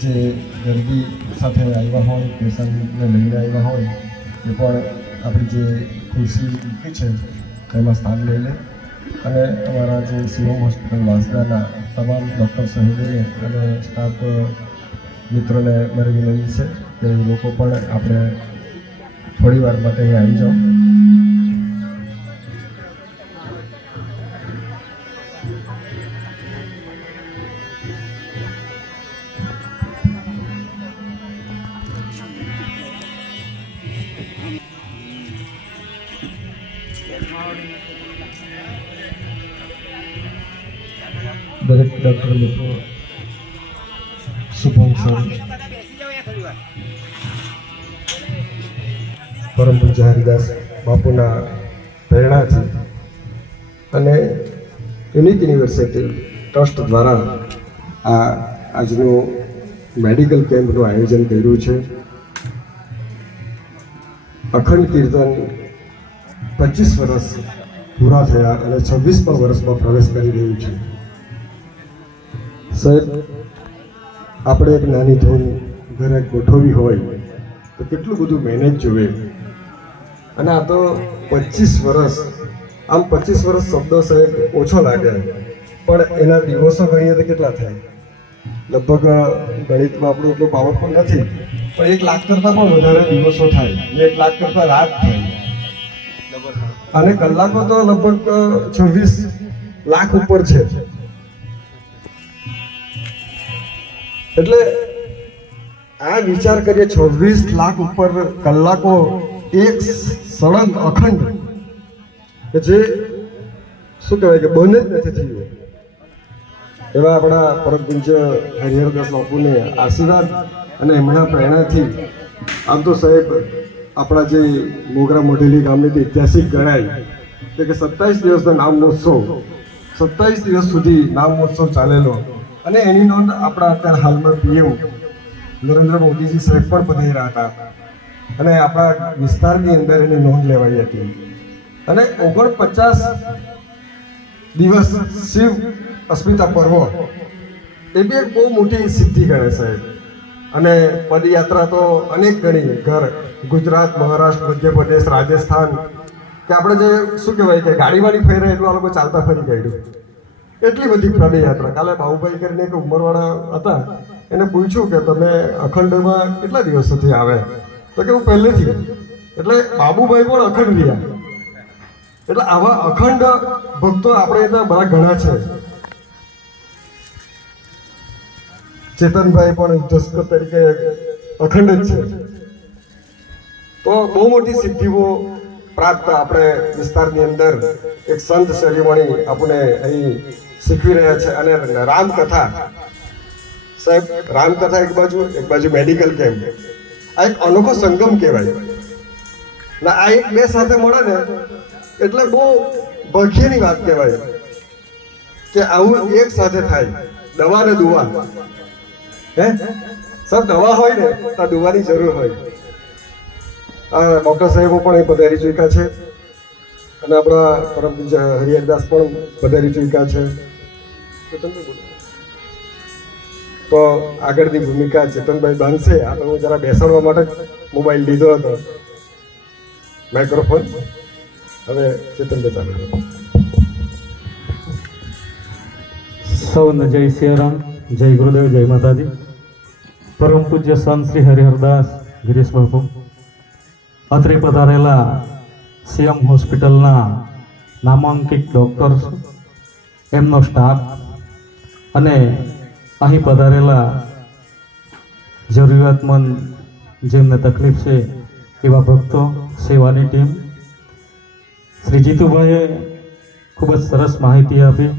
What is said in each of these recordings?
જે દર્દી સાથે આવ્યા હોય, પેશન્ટને લઈને આવ્યા હોય એ પણ આપણી જે ખુરશી મૂકી છે તેમાં સ્થાન લઈ લે અને અમારા જે શિવમ હોસ્પિટલ વાંસદાના તમામ ડૉક્ટર સહેલીને અને સ્ટાફ મિત્રોને મારી વિનંતી છે કે લોકો પણ આપણે થોડી વાર માટે અહીં આવી જાઓ. દરેક ડૉક્ટર મિત્રો, શુભમ સર, પરમ પૂજ્ય હરિદાસ બાપુના પ્રેરણાથી અને યુનિક યુનિવર્સિટી ટ્રસ્ટ દ્વારા આજનું મેડિકલ કેમ્પનું આયોજન કર્યું છે. અખંડ કીર્તન 25 વર્ષ પૂરા થયા અને 26મા વર્ષમાં પ્રવેશ કરી રહ્યું છે. સાહેબ, આપણે એક નાની ધૂન ઘરે ગોઠવવી હોય તો કેટલું બધું મહેનત જોવે અને આ તો 25 વર્ષ. આમ 25 વર્ષ શબ્દો સાહેબ ઓછો લાગે પણ એના દિવસો ગણીએ તો કેટલા થાય? લગભગ ગણિતમાં આપણું એટલું પાવરફુલ નથી પણ 1 લાખ કરતાં પણ વધારે દિવસો થાય, 1 લાખ કરતાં રાત થાય અને કલાકો તો લગભગ 26 લાખ ઉપર છે. એટલે આ વિચાર કરીએ 26 લાખ ઉપર કલાકો એક સળંગ અખંડ કે જે શું કહેવાય કે બંધ જ નથી થયું. એવા આપણા પરમ પૂજ્ય હરિહરદાસ બાપુને આશીર્વાદ અને એમના પ્રેરણાથી આમ તો સાહેબ આપણા જે મોગરા મોઢેલી ગામની ઐતિહાસિક ગણાય કે 27 દિવસનો નામ મહોત્સવ, 27 દિવસ સુધી નામ મહોત્સવ ચાલેલો અને એની નોંધ આપણા અત્યારે હાલમાં પીએમ નરેન્દ્ર મોદીજી સાહેબ પણ પધાર્યા હતા અને આપણા વિસ્તારની અંદર એની નોંધ લેવાઈ હતી અને 49 દિવસ શિવ અસ્મિતા પર્વ એ બી એક બહુ મોટી સિદ્ધિ ગણે સાહેબ. અને પદયાત્રા તો અનેક ગણી ગુજરાત, મહારાષ્ટ્ર, મધ્યપ્રદેશ, રાજસ્થાન કે આપણે જે શું કહેવાય કે ગાડીવાળી ફેરે એટલું આ લોકો ચાલતા ફરી કાઢ્યું. એટલી બધી પદયાત્રા. કાલે બાબુભાઈ કરીને એક ઉંમરવાળા હતા, એને પૂછ્યું કે તમે અખંડમાં કેટલા દિવસોથી આવે? તો કે હું પહેલેથી. એટલે બાબુભાઈ પણ અખંડ રહ્યા. એટલે આવા અખંડ ભક્તો આપણે ત્યાં બરા ઘણા છે. ચેતનભાઈ પણ દસ્તક તરીકે અખંડ જ છે. તો બહુ મોટી સિદ્ધિઓ પ્રાપ્ત આપણે વિસ્તારની અંદર એક સંત સેરેમણી આપણે અહીં શીખવી રહ્યા છે. અને રામકથા સાહેબ, રામકથા એક બાજુ મેડિકલ કેમ્પ, આ એક અનોખો સંગમ કહેવાય ને. આ એક બે સાથે મળે ને એટલે બહુ ભાગ્યની વાત કહેવાય કે આવું એક સાથે થાય. દવા ને દુવા, સબ દવા હોય ને તો દુવાની જરૂર હોય. ડૉક્ટર સાહેબો પણ એ પધારી ચૂક્યા છે અને આપણા પરમ પૂજ્ય હરિહરદાસ પણ પધારી ચૂક્યા છે. તો આગળની ભૂમિકા ચેતનભાઈ બાંધશે. આ તો હું જરા બેસાડવા માટે મોબાઈલ લીધો હતો, માઇક્રોફોન. હવે ચેતનભાઈ ચાલુ કરો. સૌને જય સિયારામ, જય ગુરુદેવ, જય માતાજી. પરમ પૂજ્ય સંત શ્રી હરિહરદાસ ગિરીશ બાપુ, અત્રે પધારેલા સીએમ હોસ્પિટલના નામાંકિત ડૉક્ટર્સ, એમનો સ્ટાફ અને અહીં પધારેલા જરૂરિયાતમંદ જેમને તકલીફ છે એવા ભક્તો, સેવાની ટીમ. શ્રી જીતુભાઈએ ખૂબ જ સરસ માહિતી આપી.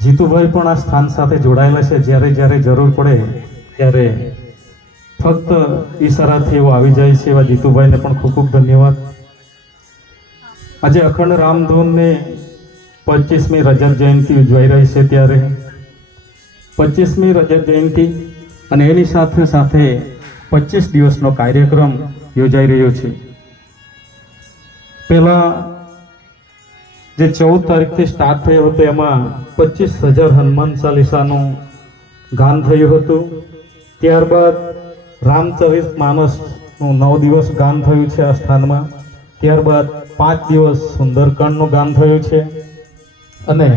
જીતુભાઈ પણ આ સ્થાન સાથે જોડાયેલા છે. જ્યારે જરૂર પડે ત્યારે ફક્ત ઈશારાથી એવું આવી જાય છે. એવા જીતુભાઈને પણ ખૂબ ખૂબ ધન્યવાદ. આજે અખંડ રામધૂનની 25મી રજત જયંતિ ઉજવાઈ રહી છે, ત્યારે 25મી રજત જયંતિ અને એની સાથે સાથે 25 દિવસનો કાર્યક્રમ યોજાઈ રહ્યો છે. પહેલાં જે 14 તારીખથી સ્ટાર્ટ થયો હતો એમાં 25,000 હનુમાન ચાલીસાનું ગાન થયું હતું ત્યારબાદ રામચરિત માનસનું 9 દિવસ ગાન થયું છે આ સ્થાનમાં. ત્યારબાદ 5 દિવસ સુંદરકાંડનું ગાન થયું છે. અને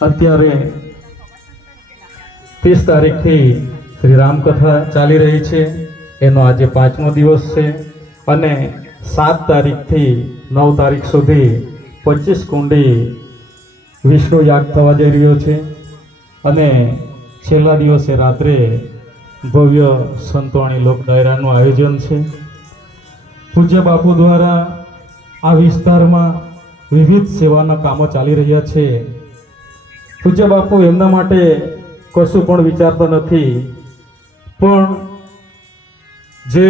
અત્યારે 30 તારીખથી શ્રી રામકથા ચાલી રહી છે, એનો આજે 5મો દિવસ છે. અને 7 તારીખથી 9 તારીખ સુધી 25 કુંડી વિષ્ણુ યાગ થવા જઈ રહ્યો છે. અને છેલ્લા દિવસે રાત્રે ભવ્ય સંતવાણી લોક ડાયરાનું આયોજન છે. પૂજ્ય બાપુ દ્વારા આ વિસ્તારમાં વિવિધ સેવાના કામો ચાલી રહ્યા છે. પૂજ્ય બાપુ એમના માટે કશું પણ વિચારતા નથી, પણ જે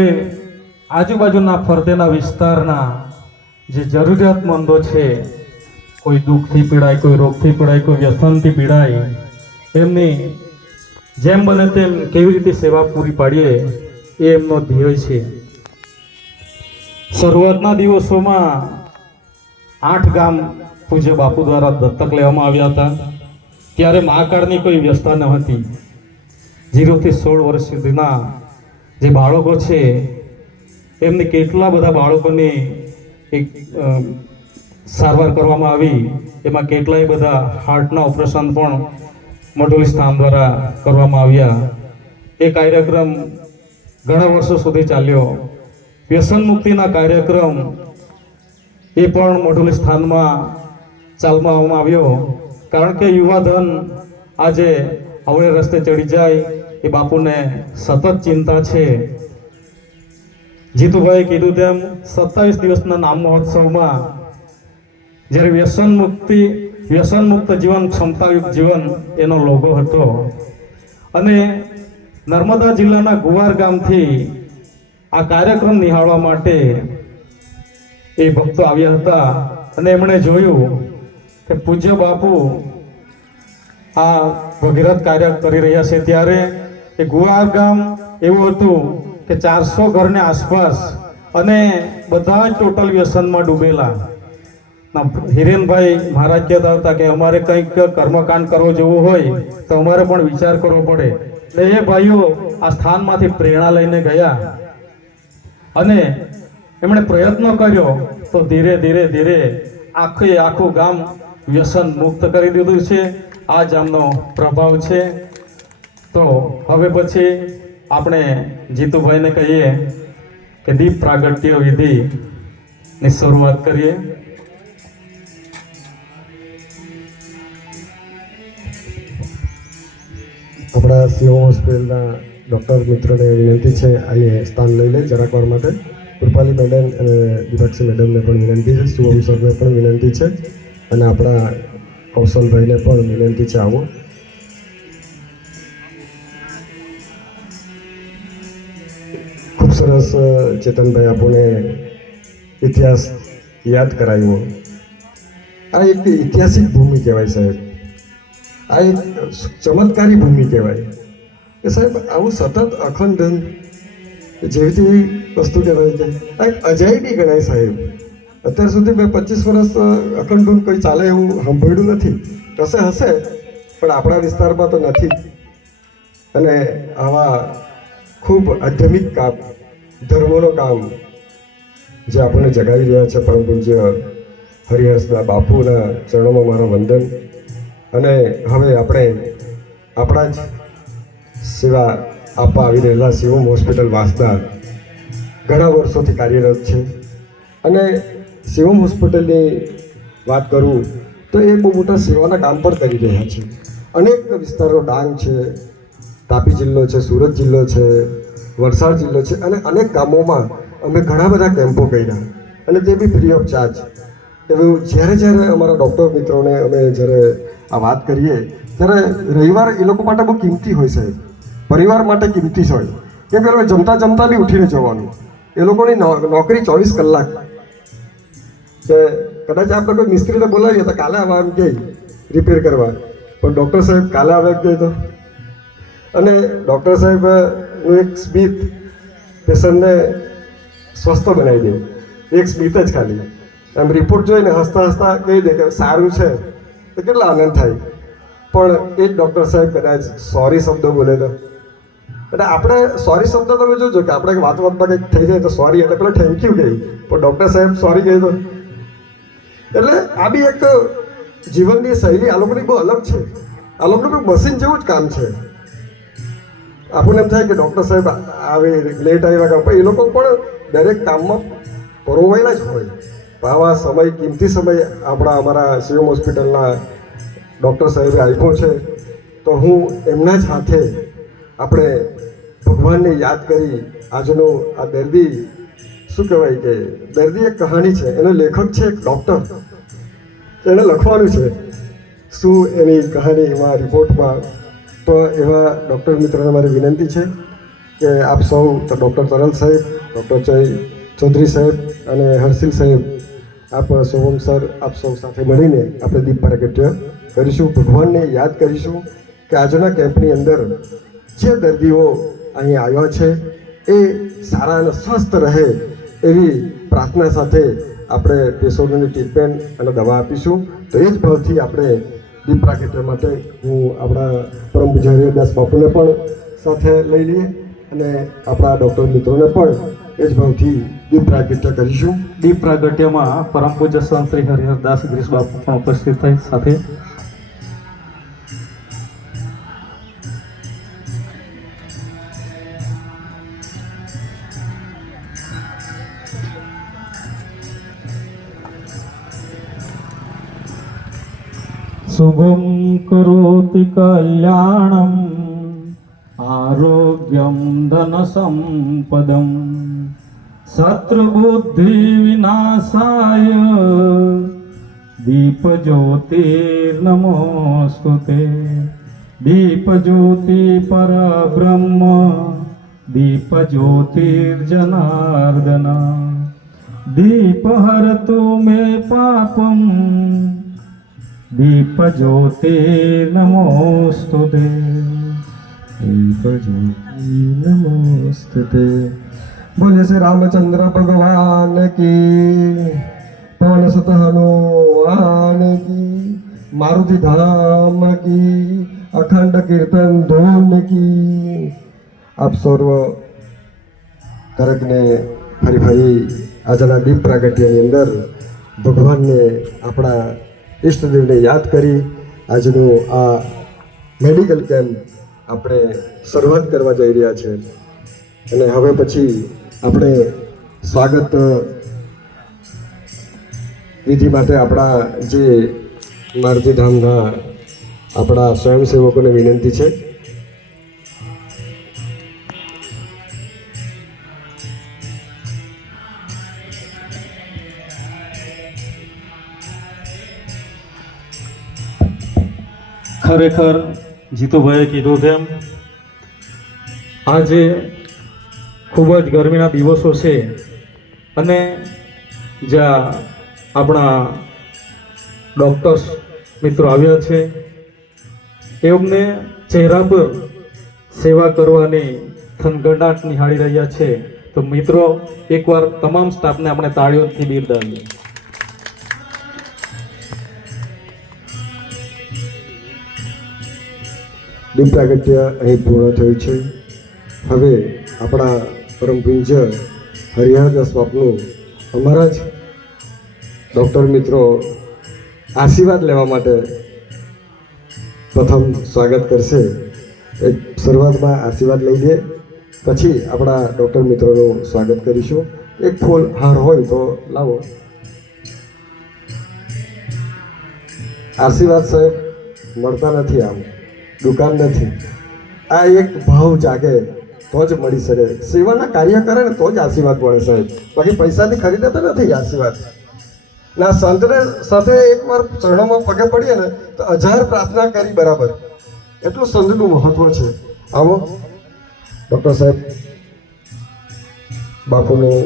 આજુબાજુના ફરતેના વિસ્તારના જે જરૂરિયાતમંદો છે, કોઈ દુઃખથી પીડાય, કોઈ રોગથી પીડાય, કોઈ વ્યસનથી પીડાય, એમની જેમ બને તેમ કેવી રીતે સેવા પૂરી પાડીએ એ એમનો ધ્યેય છે. શરૂઆતના દિવસોમાં 8 ગામ પૂજ્ય બાપુ દ્વારા દત્તક લેવામાં આવ્યા હતા. ત્યારે મહાકાળની કોઈ વ્યવસ્થા ન હતી. 0 થી 16 વર્ષ સુધીના જે બાળકો છે, એમને કેટલા બધા બાળકોની એક સારવાર કરવામાં આવી. એમાં કેટલાય બધા હાર્ટના ઓપરેશન પણ મઢોલી સ્થાન દ્વારા કરવામાં આવ્યા. એ કાર્યક્રમ ઘણા વર્ષો સુધી ચાલ્યો. વ્યસન મુક્તિના કાર્યક્રમ એ પણ મઢોલી સ્થાનમાં ચાલવામાં આવ્યો. કારણ કે યુવાધન આજે અવળે રસ્તે ચડી જાય એ બાપુને સતત ચિંતા છે. જીતુભાઈએ કીધું તેમ 27 દિવસના નામ મહોત્સવમાં જ્યારે વ્યસન મુક્ત જીવન, ક્ષમતાયુક્ત જીવન એનો લોગો હતો. અને નર્મદા જિલ્લાના ગુવાર ગામથી આ કાર્યક્રમ નિહાળવા માટે એ ભક્તો આવ્યા હતા. અને એમણે જોયું કે પૂજ્ય બાપુ આ ભગીરથ કાર્ય કરી રહ્યા છે. ત્યારે એ ગુવાર ગામ એવું હતું કે 400 ઘરની આસપાસ, અને બધા જ ટોટલ વ્યસનમાં ડૂબેલા. હિરેનભાઈ મહારાજ કહેતા હતા કે અમારે કંઈક કર્મકાંડ કરવો જેવું હોય તો અમારે પણ વિચાર કરવો પડે. એટલે એ ભાઈઓ આ સ્થાનમાંથી પ્રેરણા લઈને ગયા અને એમણે પ્રયત્ન કર્યો, તો ધીરે ધીરે આખું ગામ વ્યસન મુક્ત કરી દીધું છે. આ જ આમનો પ્રભાવ છે. તો હવે પછી આપણે જીતુભાઈને કહીએ કે દીપ પ્રાગટ્ય વિધિની શરૂઆત કરીએ. આપણા સીઓ હોસ્પિટલના ડૉક્ટર મિત્રોને વિનંતી છે, અહીંયા સ્થાન લઈ લે જરાક વાર માટે. કૃપાલી મેડમ અને દીપાક્ષી મેડમને પણ વિનંતી છે, શુભમ સરને પણ વિનંતી છે, અને આપણા કૌશલભાઈને પણ વિનંતી છે, આવો. ખૂબ સરસ ચેતનભાઈ આપણને ઇતિહાસ યાદ કરાવ્યો. આ એક ઐતિહાસિક ભૂમિ કહેવાય સાહેબ. આ એક ચમત્કારી ભૂમિ કહેવાય કે સાહેબ આવું સતત અખંડ જેવી તેવી વસ્તુ કહેવાય છે. આ એક અજાયબી ગણાય સાહેબ. અત્યાર સુધી મેં 25 વર્ષ અખંડ કોઈ ચાલે એવું સાંભળ્યું નથી. હશે પણ આપણા વિસ્તારમાં તો નથી. અને આવા ખૂબ આધ્યાત્મિક કામ, ધર્મોનો કામ જે આપણને જગાવી રહ્યા છે, પરમ પૂજ્ય હરિહંસના બાપુના ચરણોમાં મારું વંદન. અને હવે આપણે આપણા જ સેવા આપવા આવી રહેલા શિવમ હોસ્પિટલ વાંસદા ઘણા વર્ષોથી કાર્યરત છે. અને શિવમ હોસ્પિટલની વાત કરું તો એ બહુ મોટા સેવાના કામ પણ કરી રહ્યા છે. અનેક વિસ્તારો, ડાંગ છે, તાપી જિલ્લો છે, સુરત જિલ્લો છે, વલસાડ જિલ્લો છે, અને અનેક ગામોમાં અમે ઘણા બધા કેમ્પો કર્યા, અને તે બી ફ્રી ઓફ ચાર્જ. એવું જ્યારે અમારા ડૉક્ટર મિત્રોને અમે જ્યારે આ વાત કરીએ ત્યારે રવિવાર એ લોકો માટે બહુ કિંમતી હોય સાહેબ, પરિવાર માટે કિંમતી હોય. કેમ કે જમતા બી ઉઠીને જવાનું. એ લોકોની નોકરી 24 કલાક. કે કદાચ આપણે કોઈ મિસ્ત્રીને બોલાવીએ તો કાલે આવા એમ કહે રિપેર કરવા, પણ ડૉક્ટર સાહેબ કાલે આવે એમ કહે તો. અને ડૉક્ટર સાહેબનું એક સ્મિત પેશન્ટને સ્વસ્થ બનાવી દે. એક સ્મિત જ ખાલી એમ રિપોર્ટ જોઈને હસતા કહી દે કે સારું છે, તો કેટલા આનંદ થાય. પણ એ જ ડૉક્ટર સાહેબ કદાચ સોરી શબ્દો બોલે તો અને આપણે સોરી શબ્દ તમે જોજો કે આપણે વાત વાતમાં કંઈક થઈ જાય તો સોરી એટલે પેલો થેન્ક યુ કહી, પણ ડૉક્ટર સાહેબ સોરી કહી દો. એટલે આ બી એક જીવનની શૈલી આ લોકોની બહુ અલગ છે. આ લોકોનું મશીન જેવું જ કામ છે. આપણને એમ થાય કે ડૉક્ટર સાહેબ આવે લેટ આવ્યા કામ, પણ એ લોકો પણ દરેક કામમાં પરોવાયેલા જ હોય. આવા સમય કિંમતી સમય અમારા શિવમ હોસ્પિટલના ડૉક્ટર સાહેબે આપ્યો છે, તો હું એમના જ હાથે આપણે ભગવાનને યાદ કરી આજનો આ દર્દી, શું કહેવાય કે દર્દી એક કહાની છે, એનો લેખક છે એક ડૉક્ટર, એને લખવાનું છે શું એની કહાની એમાં રિપોર્ટમાં. તો એવા ડૉક્ટર મિત્રોને મારી વિનંતી છે કે આપ સૌ તો ડૉક્ટર તરલ સાહેબ, ડૉક્ટર ચૌધરી સાહેબ અને હર્ષિલ સાહેબ, આપ સોહમ સર, આપ સૌ સાથે મળીને આપણે દીપ પ્રાગટ્ય કરીશું, ભગવાનને યાદ કરીશું કે આજના કેમ્પની અંદર જે દર્દીઓ અહીં આવ્યા છે એ સારા અને સ્વસ્થ રહે એવી પ્રાર્થના સાથે આપણે પેશન્ટોની ટ્રીટમેન્ટ અને દવા આપીશું. તો એ જ ભાવથી આપણે દીપ પ્રાગટ્ય માટે હું આપણા પરમ પૂજ્ય હરિહરદાસ બાપુને પણ સાથે લઈ લઈએ અને આપણા ડૉક્ટર મિત્રોને પણ એ જ ભાવથી દીપ પ્રાગટ્ય કરીશું. દીપ પ્રાગટ્યમાં પરમ પૂજ્ય સંત શ્રી હરિહરદાસ ગિરીશ બાપુ પણ ઉપસ્થિત થઈ સાથે શુભમ કરોતિ કલ્યાણમ આરોગ્યમ ધન સંપદમ શત્રુબુદ્ધિ વિનાશાય દીપજ્યોતિર્નમોસ્તુતે. દીપજ્યોતિ પરબ્રહ્મ દીપજ્યોતિર્જનાર્દન દીપહરતુ મે પાપમ દીપજ્યોતિર્નમોસ્તુતે. દીપજ્યોતિર્નમોસ્તુતે. બોલે શ્રી રામચંદ્ર ભગવાન કી, પવન સુત હનુમાન કી, મારુતિ ધામ કી, અખંડ કીર્તન ધૂન કી. આપ સર્વ દરેકને ફરી આજના દીપ પ્રાગટ્યની અંદર ભગવાનને આપણા ઈષ્ટદેવને યાદ કરી આજનું આ મેડિકલ કેમ્પ આપણે શરૂઆત કરવા જઈ રહ્યા છે. અને હવે પછી આપણે સ્વાગત વિધિ માટે આપણા જે મારુતિધામના આપણા સ્વયંસેવકોને વિનંતી છે. ખરેખર જીતુભાઈએ કીધું તેમ આજે ખૂબ જ ગરમીના દિવસો છે અને જ્યાં આપણા ડૉક્ટર્સ મિત્રો આવ્યા છે એમને ચહેરા પર સેવા કરવાની થનગડાટ નિહાળી રહ્યા છે. તો મિત્રો એકવાર તમામ સ્ટાફને આપણે તાળીઓથી બિરદાવીએ. દીપ પ્રાગટ્ય અહીં પૂર્ણ થયું છે. હવે આપણા પરમ પૂજ્ય હરિહરદાસ બાપનું અમારા જ ડૉક્ટર મિત્રો આશીર્વાદ લેવા માટે પ્રથમ સ્વાગત કરશે. એક શરૂઆતમાં આશીર્વાદ લઈ લે, પછી આપણા ડૉક્ટર મિત્રોનું સ્વાગત કરીશું. એક ફૂલ હાર હોય તો લાવો. આશીર્વાદ સાહેબ મળતા નથી, આમ દુકાન નથી. આ એક ભાવ જાગે તો જ મળી શકે. સેવાના કાર્ય કરે ને તો જ આશીર્વાદ મળે સાહેબ, બાકી પૈસાથી ખરીદતા નથી આશીર્વાદ. ના સંતને સાથે એકવાર ચરણોમાં પગે પડીએ ને તો 1000 પ્રાર્થના કરી બરાબર, એટલું સંતનું મહત્વ છે. આવો ડૉક્ટર સાહેબ બાપુનું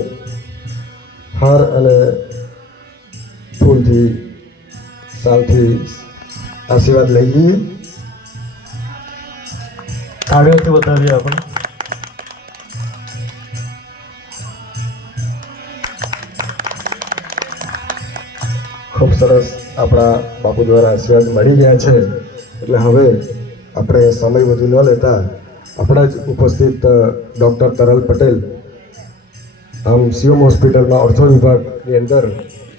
હાર અને ફૂલથી સાલથી આશીર્વાદ લઈ લઈએ. તાળીઓથી બતાવીએ આપણે. ખૂબ સરસ આપણા બાપુ દ્વારા આશીર્વાદ મળી ગયા છે. એટલે હવે આપણે સમય વધુ ન લેતા આપણા જ ઉપસ્થિત ડૉક્ટર તરલ પટેલ આમ સીએમ હોસ્પિટલમાં ઓર્થો વિભાગની અંદર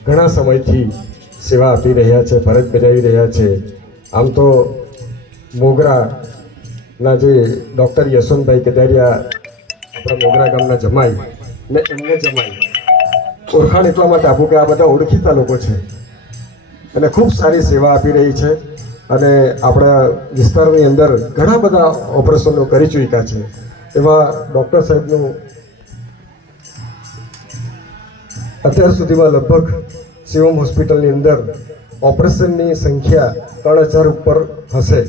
ઘણા સમયથી સેવા આપી રહ્યા છે, ફરજ બજાવી રહ્યા છે. આમ તો મોગરાના જે ડૉક્ટર યશવંતભાઈ કદારિયા આપણા મોગરા ગામના જમાઈ ને એમને જમાઈ ઓળખાણ એટલા માટે આપું કે આ બધા ઓળખીતા લોકો છે અને ખૂબ સારી સેવા આપી રહી છે અને આપણા વિસ્તારની અંદર ઘણા બધા ઓપરેશનો કરી ચૂક્યા છે. એવા ડૉક્ટર સાહેબનું અત્યાર સુધીમાં લગભગ શિવમ હોસ્પિટલની અંદર ઓપરેશનની સંખ્યા 3000 ઉપર હશે.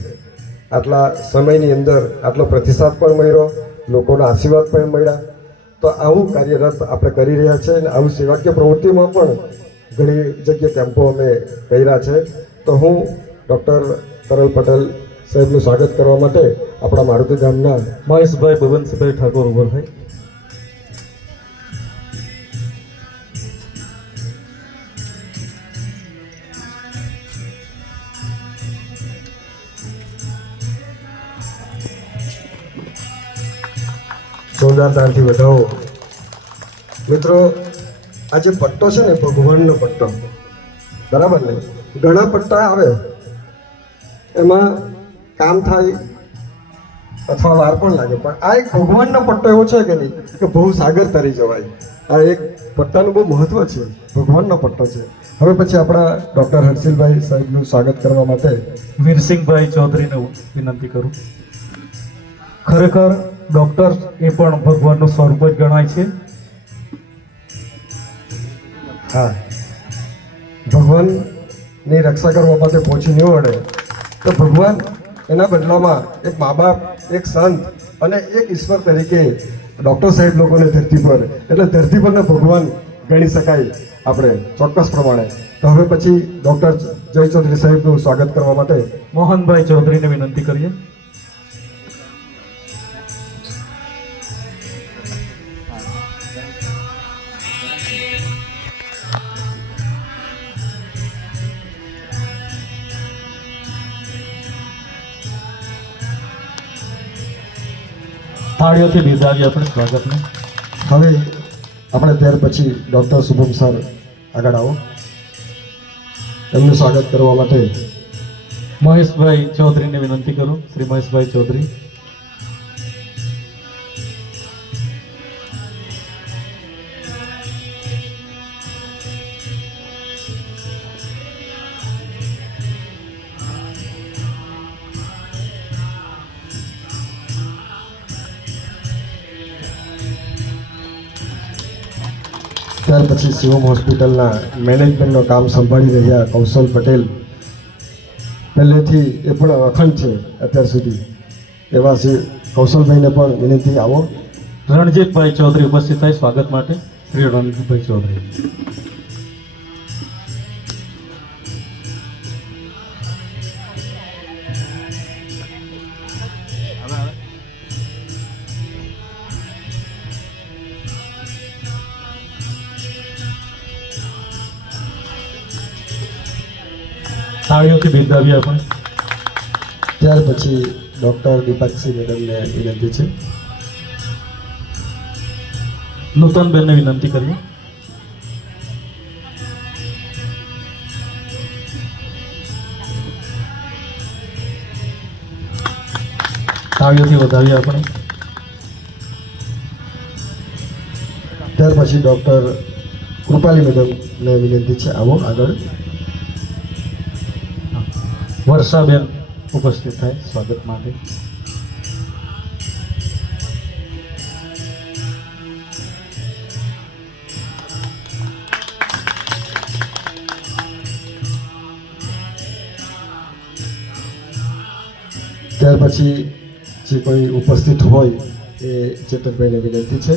આટલા સમયની અંદર આટલો પ્રતિસાદ પણ મળ્યો, લોકોના આશીર્વાદ પણ મળ્યા. તો આવું કાર્યરત આપણે કરી રહ્યા છે અને આવું સેવાકીય પ્રવૃત્તિમાં પણ ઘણી જગ્યાએ કેમ્પો અમે કર્યા છે. તો હું ડૉક્ટર તરલ પટેલ સાહેબનું સ્વાગત કરવા માટે આપણા મારુતિ ગામના મહેશભાઈ બબનસિંહભાઈ ઠાકોર ઉભરભાઈ. જોરદાર તાળથી વધાવો. મિત્રો, આ જે પટ્ટો છે ને ભગવાનનો પટ્ટો, બરાબર ને? ઘણા પટ્ટા આવે, એમાં કામ થાય અથવા વાર પણ લાગે, પણ આ એક ભગવાનનો પટ્ટો એવો છે કે નહીં કે બહુ સાગર તરી જવાય. આ એક પટ્ટાનું બહુ મહત્વ છે, ભગવાનનો પટ્ટો છે. હવે પછી આપણા ડૉક્ટર હર્ષિલભાઈ સાહેબનું સ્વાગત કરવા માટે વીરસિંહભાઈ ચૌધરીને વિનંતી કરું. ખરેખર ડૉક્ટર એ પણ ભગવાનનું સ્વરૂપ જ ગણાય છે. હા, ભગવાનની રક્ષા કરવા માટે પહોંચી નહીં વળે તો ભગવાન એના બદલામાં એક મા બાપ, એક સંત અને એક ઈશ્વર તરીકે ડૉક્ટર સાહેબ લોકોને ધરતી પર, એટલે ધરતી પરને ભગવાન ગણી શકાય આપણે ચોક્કસ પ્રમાણે. તો હવે પછી ડૉક્ટર જય ચૌધરી સાહેબનું સ્વાગત કરવા માટે મોહનભાઈ ચૌધરીને વિનંતી કરીએ. થાળીઓથી બિરદાવીએ આપણે સ્વાગતને. હવે આપણે ત્યાર પછી ડૉક્ટર શુભમ સર આગળ આવો. એમનું સ્વાગત કરવા માટે મહેશભાઈ ચૌધરીને વિનંતી કરું. શ્રી મહેશભાઈ ચૌધરી. ત્યાર પછી શિવમ હોસ્પિટલના મેનેજમેન્ટનું કામ સંભાળી રહ્યા કૌશલ પટેલ, પહેલેથી એ પણ અખંડ છે અત્યાર સુધી, એવા શ્રી કૌશલભાઈને પણ વિનંતી આવો. રણજીતભાઈ ચૌધરી ઉપસ્થિત થાય સ્વાગત માટે. શ્રી રણજીતભાઈ ચૌધરી. થાળીઓથી બિરદાવીએ આપણે. ત્યાર પછી ડૉક્ટર દીપકસિંહ મેડમને વિનંતી છે. નૂતનબેનને વિનંતી કરીએ. થાળીઓથી વધાવીએ આપણે. ત્યાર પછી ડૉક્ટર કૃપાલી મેડમને વિનંતી છે, આવો આગળ. વર્ષાબેન ઉપસ્થિત થાય સ્વાગત માટે. ત્યાર પછી જે કોઈ ઉપસ્થિત હોય એ ચેતનભાઈને વિનંતી છે,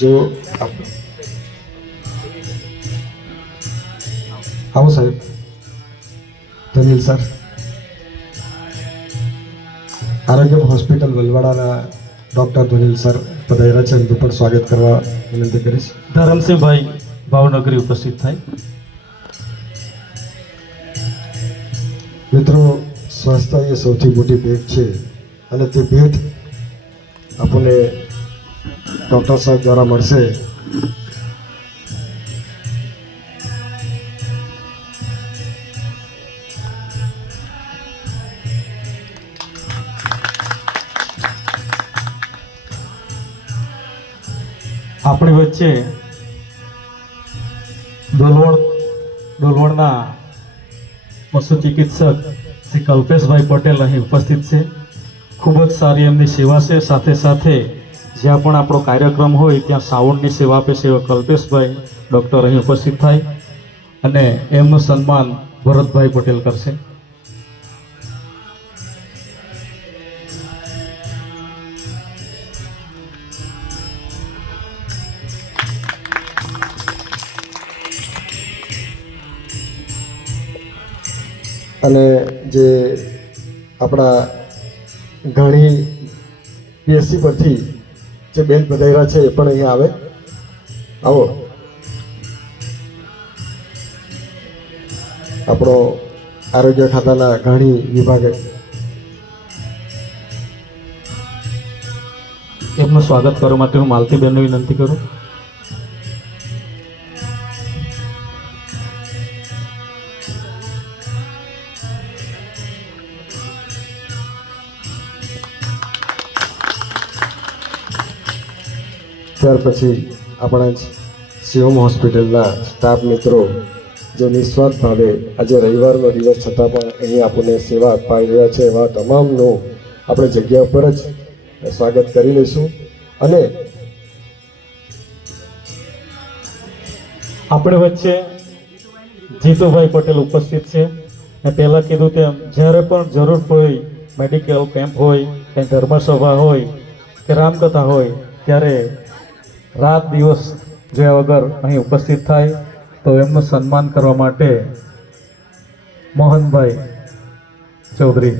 જો આવો સાહેબ. ધનિલ સર, આરોગ્ય હોસ્પિટલ વલવાડાના ડૉક્ટર ધનિલ સર પધાર્યા છે, એમનું પણ સ્વાગત કરવા વિનંતી કરીશ. ધરમસિંહભાઈ ભાવનગરી ઉપસ્થિત થાય. મિત્રો, સ્વાસ્થ્ય એ સૌથી મોટી ભેટ છે અને તે ભેટ આપણને ડૉક્ટર સાહેબ દ્વારા મળશે. આપણી વચ્ચે ડોલવણના પશુ ચિકિત્સક શ્રી કલ્પેશભાઈ પટેલ અહીં ઉપસ્થિત છે. ખૂબ જ સારી એમની સેવા છે. સાથે સાથે જ્યાં પણ આપણો કાર્યક્રમ હોય ત્યાં સાઉન્ડની સેવા આપે છે એવા કલ્પેશભાઈ ડૉક્ટર અહીં ઉપસ્થિત થાય અને એમનું સન્માન ભરતભાઈ પટેલ કરશે. અને જે આપણા ઘણી પીએસસી પરથી જે બેન પધાર્યા છે એ પણ અહીંયા આવે. આવો. આપણો આરોગ્ય ખાતાના ઘણી વિભાગે એમનું સ્વાગત કરવા માટે હું માલતીબેનને વિનંતી કરું. ત્યાર પછી આપણા જ શિવમ હોસ્પિટલના સ્ટાફ મિત્રો જે નિસ્વાર્થ ભાવે આજે રવિવારનો દિવસ છતાં પણ અહીં આપણને સેવા અપાઈ રહ્યા છે એવા તમામનું આપણે જગ્યા ઉપર જ સ્વાગત કરી લઈશું. અને આપણે વચ્ચે જીતુભાઈ પટેલ ઉપસ્થિત છે. મેં પહેલાં કીધું તેમ જ્યારે પણ જરૂર હોય, મેડિકલ કેમ્પ હોય, કંઈ ધર્મસભા હોય કે રામકથા હોય ત્યારે રાત દિવસ જોયા વગર અહીં ઉપસ્થિત થાય. તો એમનું સન્માન કરવા માટે મોહનભાઈ ચૌધરી.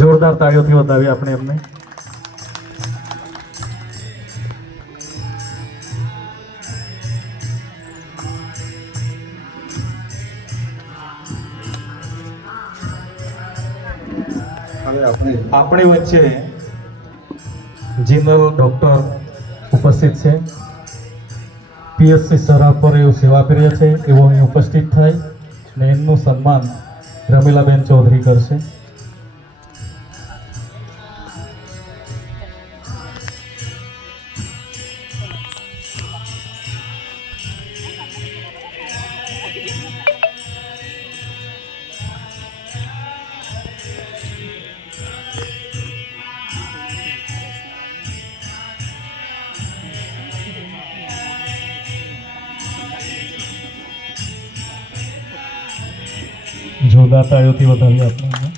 જોરદાર તાળીઓથી વધાવીએ આપણે એમને. આપણી વચ્ચે જનરલ ડૉક્ટર ઉપસ્થિત છે. પીએસસી સરહદ પર એવું સેવા આપી રહ્યા છે એવો અહીં ઉપસ્થિત થાય અને એમનું સન્માન રમીલાબેન ચૌધરી કરશે. જોરદાર તાળીઓથી વધાવીએ આપણે.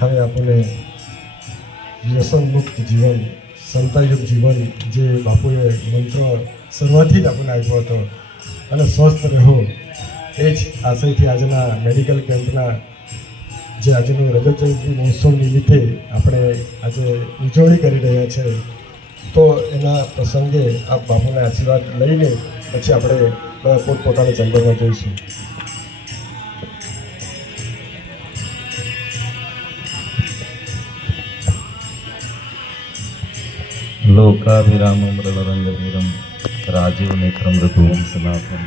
હવે આપણને વ્યસન મુક્ત જીવન, સંતાયુક્ત જીવન જે બાપુએ મંત્ર શરૂઆતથી જ આપણને આપ્યો હતો અને સ્વસ્થ રહો એ જ આશયથી આજના મેડિકલ કેમ્પના જે આજનું રજત જયંતિ મહોત્સવ નિમિત્તે આપણે આજે ઉજવણી કરી રહ્યા છે. તો એના પ્રસંગે આ બાપુના આશીર્વાદ લઈને પછી આપણે બધા પોતપોતાના ચેમ્બરમાં જઈશું. लोकाभिरामं मृगरंगवीरं राजीव नेत्रं रघुवंशनाथं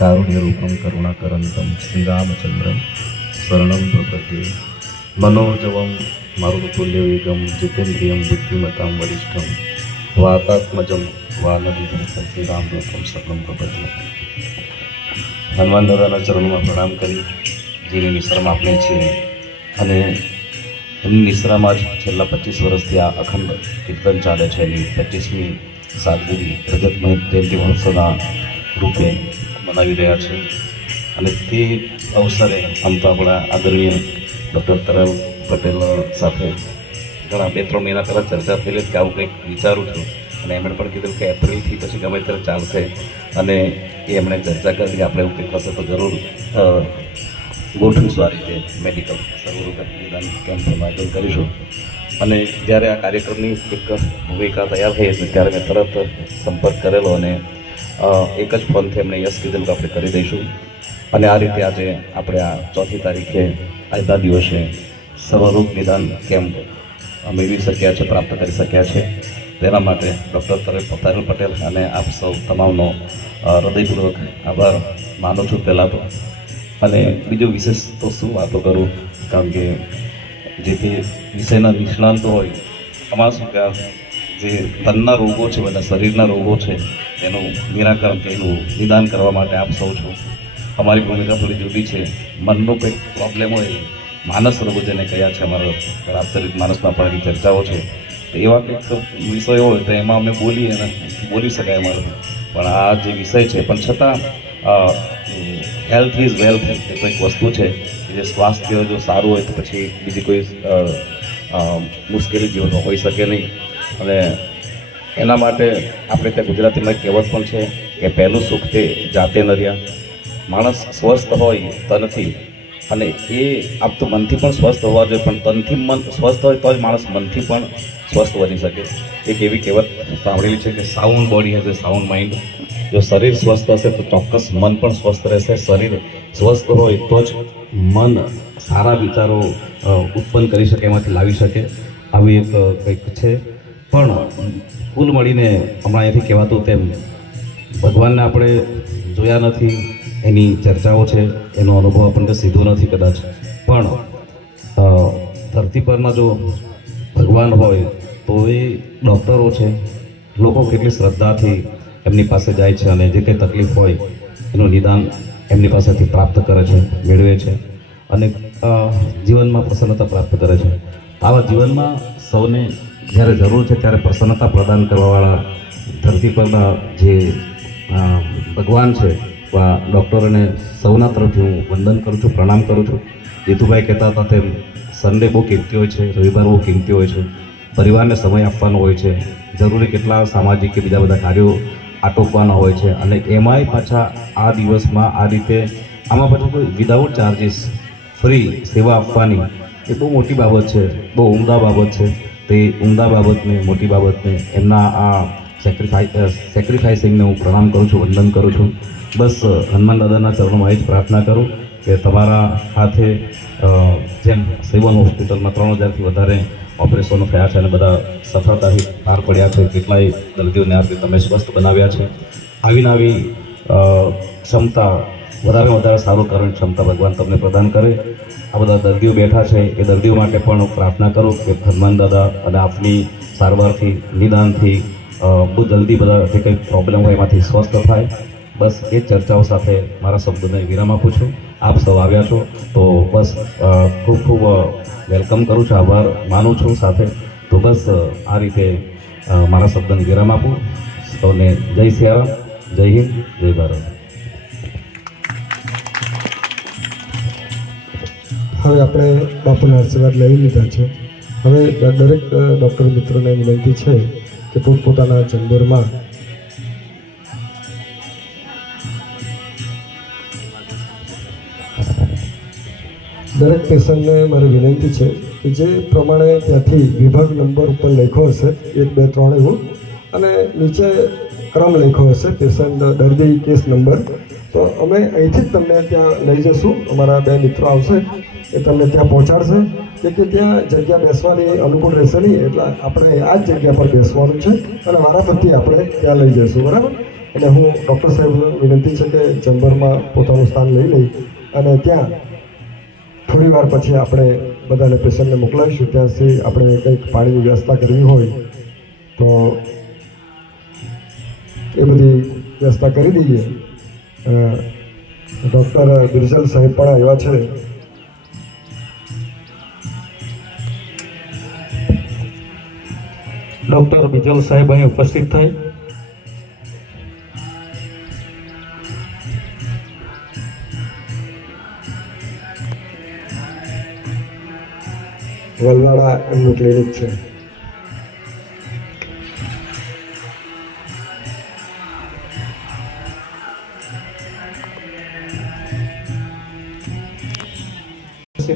कारुण्यरूपं करुणाकरन्तं श्रीरामचन्द्रं शरणं प्रपद्ये. मनोजवं मारुततुल्यवेगं जितेन्द्रियं बुद्धिमतां वरिष्ठं वातात्मजं वानरयुतं श्रीरामदूतं शरणं प्रपद्ये. હનુમાન દાદાના ચરણોમાં પ્રણામ કરી જેની નિશ્રામાં આપણે છીએ અને એમની નિશ્રામાં જ છેલ્લા 25 વર્ષથી આ અખંડ કીર્તન ચાલે છે. એની 25મી સાલગીરી રજત જયંતિ મહોત્સવના રૂપે મનાવી રહ્યા છે અને તે અવસરે આમ તો આપણા આદરણીય ડૉક્ટર તરલ પટેલ સાથે ઘણા 2-3 મહિના પહેલાં ચર્ચા થયેલી કે આવું કંઈક વિચારું છું અને એમણે પણ કીધું કે એપ્રિલથી પછી ગમે ત્યારે ચાલશે અને એ એમણે ચર્ચા કરી કે આપણે એવું કંઈક હશે તો જરૂર ગોઠવીશું આ રીતે મેડિકલ સર્વરોગ નિદાન કેમ્પનું આયોજન કરીશું. અને જ્યારે આ કાર્યક્રમની એક ભૂમિકા તૈયાર થઈ હતી ત્યારે મેં તરત સંપર્ક કરેલો અને એક જ ફોનથી એમણે યસ કીધેલું કે આપણે કરી દઈશું. અને આ રીતે આજે આપણે આ 4મી તારીખે આજના દિવસે સર્વરોગ નિદાન કેમ્પ મેળવી શક્યા છે, પ્રાપ્ત કરી શક્યા છે. તેના માટે ડૉક્ટર તરેલ પટેલ અને આપ સૌ તમામનો હૃદયપૂર્વક આભાર માનું છું પહેલાં તો. અને બીજું વિશેષ તો શું વાતો કરું, કારણ કે જે તે વિષયના નિષ્ણાંતો હોય અમારા શું કે જે તનના રોગો છે, બધા શરીરના રોગો છે, એનું નિરાકરણ કે એનું નિદાન કરવા માટે આપ સૌ છો. અમારી ભૂમિકા થોડી જુદી છે. મનનો કંઈક પ્રોબ્લેમ હોય, માનસ રોગો જેને કયા છે, અમારા રામચરિત માનસમાં પણ એની ચર્ચાઓ છે. તો એવા કંઈક વિષયો હોય તો એમાં અમે બોલી શકાય અમારું. પણ આ જે વિષય છે પણ છતાં હેલ્થ ઇઝ વેલ્થ એ કંઈક વસ્તુ છે કે જે સ્વાસ્થ્ય જો સારું હોય તો પછી બીજી કોઈ મુશ્કેલી જીવનમાં હોઈ શકે નહીં. અને એના માટે આપણે ત્યાં ગુજરાતીમાં એક કહેવત પણ છે કે પહેલું સુખ તે જાતે ન રહ્યા. માણસ સ્વસ્થ હોય તનથી, અને એ આપ તો મનથી પણ સ્વસ્થ હોવા જોઈએ, પણ તનથી મન સ્વસ્થ હોય તો જ માણસ મનથી પણ સ્વસ્થ બની શકે. એક એવી કહેવત સાંભળેલી છે કે sound body has a sound mind. જો શરીર સ્વસ્થ હશે તો ચોક્કસ મન પણ સ્વસ્થ રહેશે. શરીર સ્વસ્થ હોય તો જ મન સારા વિચારો ઉત્પન્ન કરી શકે, એમાંથી લાવી શકે. આવી એક કંઈક છે. પણ કુલ મળીને હમણાં અહીંયાથી કહેવાતું તેમ ભગવાનને આપણે જોયા નથી, એની ચર્ચાઓ છે, એનો અનુભવ આપણને સીધો નથી કદાચ, પણ ધરતી પરના જો ભગવાન હોય તો એ ડૉક્ટરો છે. લોકો કેટલી શ્રદ્ધાથી એમની પાસે જાય છે અને જે કંઈ તકલીફ હોય એનું નિદાન એમની પાસેથી પ્રાપ્ત કરે છે, મેળવે છે અને જીવનમાં પ્રસન્નતા પ્રાપ્ત કરે છે. આવા જીવનમાં સૌને જ્યારે જરૂર છે ત્યારે પ્રસન્નતા પ્રદાન કરવાવાળા ધરતી પરના જે ભગવાન છે, ડૉક્ટરોને સૌના તરફથી હું વંદન કરું છું, પ્રણામ કરું છું. જીતુભાઈ કહેતા હતા તેમ સન્ડે બહુ કિંમતી હોય છે, રવિવાર બહુ કિંમતી હોય છે, પરિવારને સમય આપવાનો હોય છે, જરૂરી કેટલા સામાજિક કે બીજા બધા કાર્યો આટોપવાના હોય છે, અને એમાંય પાછા આ દિવસમાં આ રીતે આમાં પાછું કોઈ વિધાઉટ ચાર્જીસ ફ્રી સેવા આપવાની એ બહુ મોટી બાબત છે, બહુ ઉમદા બાબત છે. તે ઉમદા બાબતને, મોટી બાબતને, એમના આ સેક્રિફાઇસિંગને હું પ્રણામ કરું છું, વંદન કરું છું. બસ હનુમાન દાદાના ચરણોમાં એ જ પ્રાર્થના કરું કે તમારા હાથે જેમ સેવન હોસ્પિટલમાં 3000થી વધારે ઓપરેશનો થયા છે અને બધા સફળતાથી પાર પડ્યા છે, કેટલાય દર્દીઓને આ રીતે તમે સ્વસ્થ બનાવ્યા છે. આવીને આવી ક્ષમતા વધારે સારું કરવાની ક્ષમતા ભગવાન તમને પ્રદાન કરે. આ બધા દર્દીઓ બેઠા છે એ દર્દીઓ માટે પણ પ્રાર્થના કરું કે હનુમાન દાદા અને આપની સારવારથી, નિદાનથી બહુ જલ્દી બધા જે કંઈ પ્રોબ્લેમ હોય એમાંથી સ્વસ્થ થાય. બસ એ ચર્ચાઓ સાથે મારા શબ્દોને વિરામ આપું છું. આપ સૌ આવ્યા છો તો બસ ખૂબ ખૂબ વેલકમ કરું છું, આભાર માનું છું સાથે. તો બસ આ રીતે મારા શબ્દને વિરામ આપું. સૌને જય સિયારામ, જય હિન્દ, જય ભારત. હવે આપણે બાપુના આશીર્વાદ લઈ લીધા છે. હવે દરેક ડૉક્ટર મિત્રોને વિનંતી છે કે પોતપોતાના ચેમ્બરમાં દરેક પેશન્ટને મારી વિનંતી છે કે જે પ્રમાણે ત્યાંથી વિભાગ નંબર ઉપર લખ્યો હશે 1, 2, 3 એવું, અને નીચે ક્રમ લખ્યો હશે પેશન્ટ દર્દી કેસ નંબર, તો અમે અહીંથી જ તમને ત્યાં લઈ જઈશું. અમારા 2 મિત્રો આવશે એ તમને ત્યાં પહોંચાડશે કે ત્યાં જગ્યા બેસવાની અનુકૂળ રહેશે નહીં, એટલે આપણે આ જ જગ્યા પર બેસવાનું છે અને વારાફરતી આપણે ત્યાં લઈ જઈશું, બરાબર. અને હું ડૉક્ટર સાહેબને વિનંતી છે કે ચેમ્બરમાં પોતાનું સ્થાન લઈ અને ત્યાં થોડી વાર પછી આપણે બધાને પેશન્ટને મોકલાવીશું. ત્યાંથી આપણે કંઈક પાણીની વ્યવસ્થા કરવી હોય તો એ બધી વ્યવસ્થા કરી દઈએ. ડૉક્ટર બિરજલ સાહેબ પણ આવ્યા છે. ડૉક્ટર બિજલ સાહેબ અહીં ઉપસ્થિત થાય. વલવાડા એમનું ક્લિનિક છે.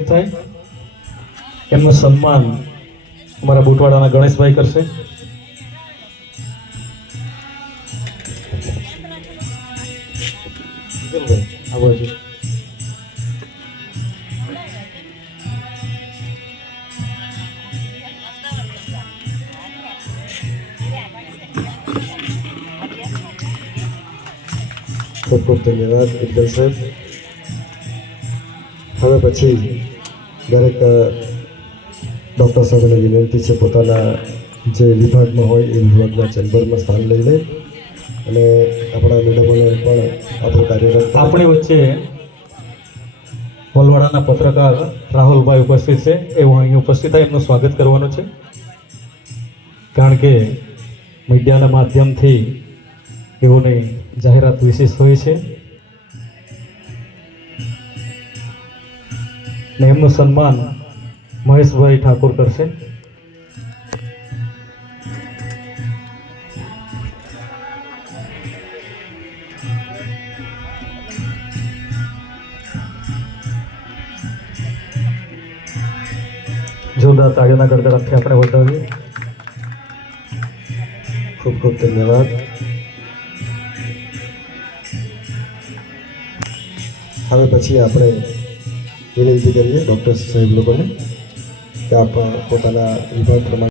થાય એમનું સન્માન અમારા બુટવાડાના ગણેશભાઈ કરશે. આ બાજુ. ખૂબ ખૂબ ધન્યવાદ વિઠ્ઠલ સાહેબ. હવે પછી દરેક ડૉક્ટર સાહેબને વિનંતી છે પોતાના જે વિભાગમાં હોય એ વિભાગના ચેમ્બરમાં સ્થાન લઈ લે અને આપણા મેડમોને પણ આપણું કાર્યરત આપણી વચ્ચે વલવાડાના પત્રકાર રાહુલભાઈ ઉપસ્થિત છે. એવું અહીં ઉપસ્થિત થાય એમનું સ્વાગત કરવાનું છે, કારણ કે મીડિયાના માધ્યમથી એઓની જાહેરાત વિશેષ હોય છે ને એમનું સન્માન મહેશભાઈ ઠાકોર કરશે. જોરદાર તાળીઓના ગડગડાટથી આપણે વધાવીએ. ખૂબ ખૂબ ધન્યવાદ. હવે પછી આપણે વિનંતી કરીએ ડૉક્ટર સાહેબ લોકોને કે આપ પોતાના વિભાગ પ્રમાણે